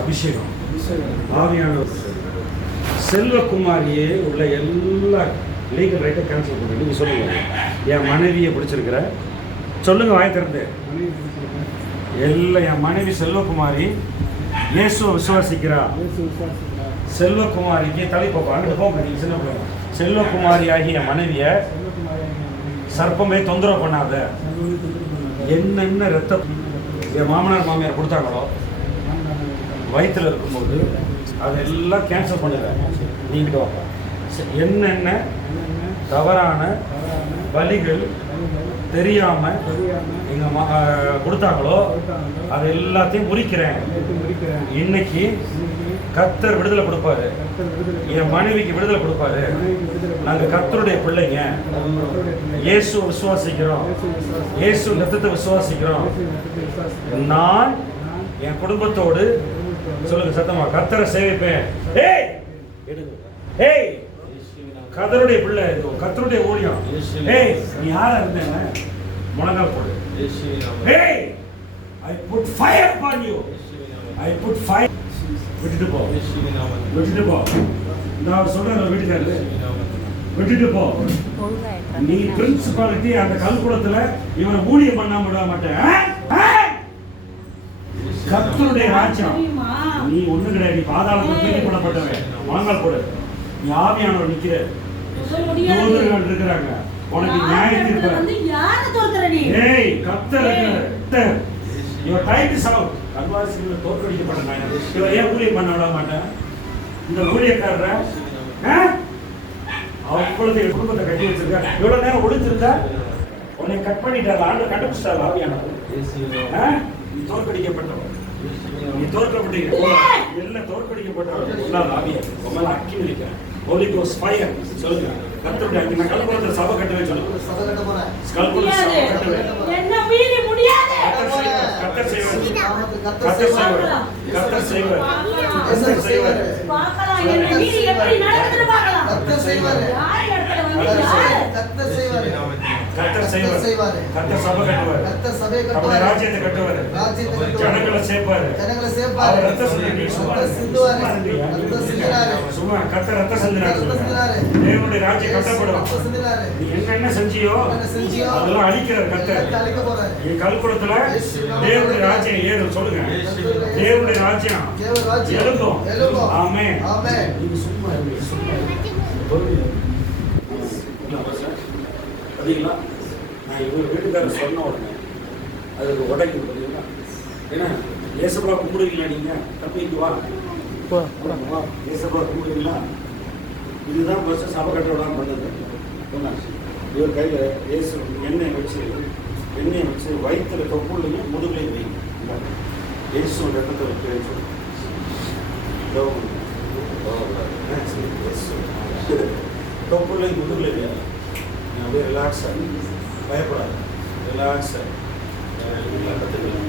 அபிஷேகம் ஆவியானவர் செல்வகுமாரியே உள்ள எல்லா லீகல் ரைட்டை கேன்சல் பண்ணுங்க. நீங்கள் சொல்லுங்க, என் மனைவியை பிடிச்சிருக்கிற சொல்லுங்க, வாய் திறந்து எல்லாம். என் மனைவி செல்வகுமாரி இயேசுவை விசுவாசிக்கிறா. செல்வகுமாரிக்கு தலைப்போப்பா அங்கிட்டு போங்க. நீங்கள் சின்ன பிள்ளைங்க. செல்வகுமாரி ஆகிய மனைவியை சர்ப்பமே தொந்தரவு பண்ணாத. என்னென்ன ரத்தம் என் மாமனார் மாமியார் கொடுத்தாங்களோ வயிற்றில் இருக்கும்போது அதெல்லாம் கேன்சல் பண்ணுறேன். நீங்கிட்டு வாங்க. என்னென்ன தவறான பலிகள் தெரியாமல் எங்கள் கொடுத்தாங்களோ அது எல்லாத்தையும் முறிக்கிறேன். இன்னைக்கு கர்த்தர் விடுதலை கொடுப்பாரு. என் மனைவிக்கு விடுதலை கொடுப்பாரு. நாங்கள் கர்த்தருடைய பிள்ளைங்க. இயேசு விசுவாசிக்கிறோம். இயேசு ரத்தத்தை விசுவாசிக்கிறோம். நான் என் குடும்பத்தோடு சொல்லுங்க சத்தமா கர்த்தரை சேவிப்பேன். ஏய் ஏய் கர்த்தருடைய பிள்ளை, கர்த்தருடைய ஊழியம். ஏய் நீ யாரா இருந்தேன்னு முழங்கால் போடு. ஏய் I put fire upon you. I put fire. விட்டுட்டு போ, விட்டுட்டு போ. நான் சொல்றேன் வீட்டுக்காரரு, விட்டுட்டு போ. நீ பிரின்சிபாலிட்டி அந்த கல்குளத்துல இவனை ஊழியம் பண்ணாம விட மாட்டேன். கர்த்தருடைய ராஜ்யம் நீ ஒண்ணு கிடையாது. நீ பாதாளத்தில் தூக்கி போடப்பட்டவன். முழங்கால் போடு. நீ ஆவியானவர் நிக்கிற தூதர்கள் இருக்கிறாங்க. உனக்கு நியாயத்தீர்ப்பு. ஏய் கர்த்தர் இருக்கிறார். இவர் டைம் இஸ் அவுட். கல்வாரிசில தோற்கடிக்கப்பட்ட நான் இவர் ஏன் ஊழியம் பண்ண விட மாட்டேன்? இந்த ஊழியக்காரரை அவங்களது குடும்பத்தை கட்டி வச்சிருக்கா. இவ்வளவு நேரம் ஒழிச்சிருந்தா உன்னை கட் பண்ணிட்டார். ஆண்டு கண்டுபிடிச்சார் ஆவியானவர். நீ தோற்கடிக்கப்பட்டவர். நீ தோற்கப்பட்டீங்க. எல்லாம் தோற்கடிக்கப்பட்டவர். ஆவியா உங்களை அக்கி நிற்கிறேன். Holy Ghost fire. சொல்லுங்க. கர்த்தருடைய அக்கினி கல்குளத்துல சபை கட்டவே சொல்லுங்க. சபை கட்ட போறேன். கல்குளத்துல சபை கட்டவே. என்ன மீறி முடியாது. கர்த்தர் செய்வார். கர்த்தர் செய்வார். கர்த்தர் செய்வார். கர்த்தர் செய்வார். பார்க்கலாம் என்ன மீறி எப்படி நடக்குதுன்னு பார்க்கலாம். கர்த்தர் செய்வார். யார் இடத்துல வந்து கர்த்தர் செய்வார். கர்த்தர் செய்வார். கர்த்தர் சபை கட்டுவார். கர்த்தர் சபை கட்டுவார். ராஜ்யத்தை கட்டுவார். ராஜ்யத்தை கட்டுவார். ஜனங்களை சேர்ப்பார். ஜனங்களை சேர்ப்பார். ரத்த சிந்தி சிந்துவார். ரத்த சிந்துறார். சும்மா கர்த்தர் ரத்த சிந்துறார். தேவனுடைய ராஜ்யம் கட்டப்படும். நீ என்ன செஞ்சியோ அதெல்லாம் அழிக்கிறார் கர்த்தர். அழிக்க போறார். நீ கல்குளத்துல தேவனுடைய ராஜ்யம் ஏறும். சொல்லுங்க, தேவனுடைய ராஜ்யம் எழும்பும். ஆமென். ஆமென். நீங்க சும்மா இருங்க. சும்மா பார்த்தீங்களா? நான் இவர் வீட்டுக்காரர் சொன்ன உடனே அதுக்கு உடனே பார்த்தீங்களா? ஏன்னா ஏசப்பா கும்பிடுவீங்களா? நீங்கள் தப்பிக்கு வா வா ஏசப்பா கும்பிடுவீங்களா? இதுதான் ஃபஸ்ட்டு சபை கட்ட விடாமல் பண்ணது. இவர் கையில் ஏசு எண்ணெயை வச்சு வயிற்றுல தொப்புள்ளையும் முதுகுலையும் வைங்க. ஏசு ரத்தத்தை வைக்க தொப்புள்ளையும் முதுகுலையும் வைங்க. அப்படியே ரிலாக்ஸாக, பயப்படாது, ரிலாக்ஸாக கற்றுக்கலாம்.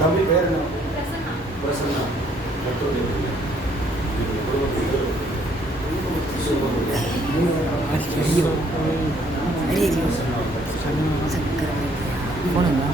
தம்பி பேர் என்ன? பிரசன்னா. கற்றுடைய குடும்பத்தில் போனீங்களா?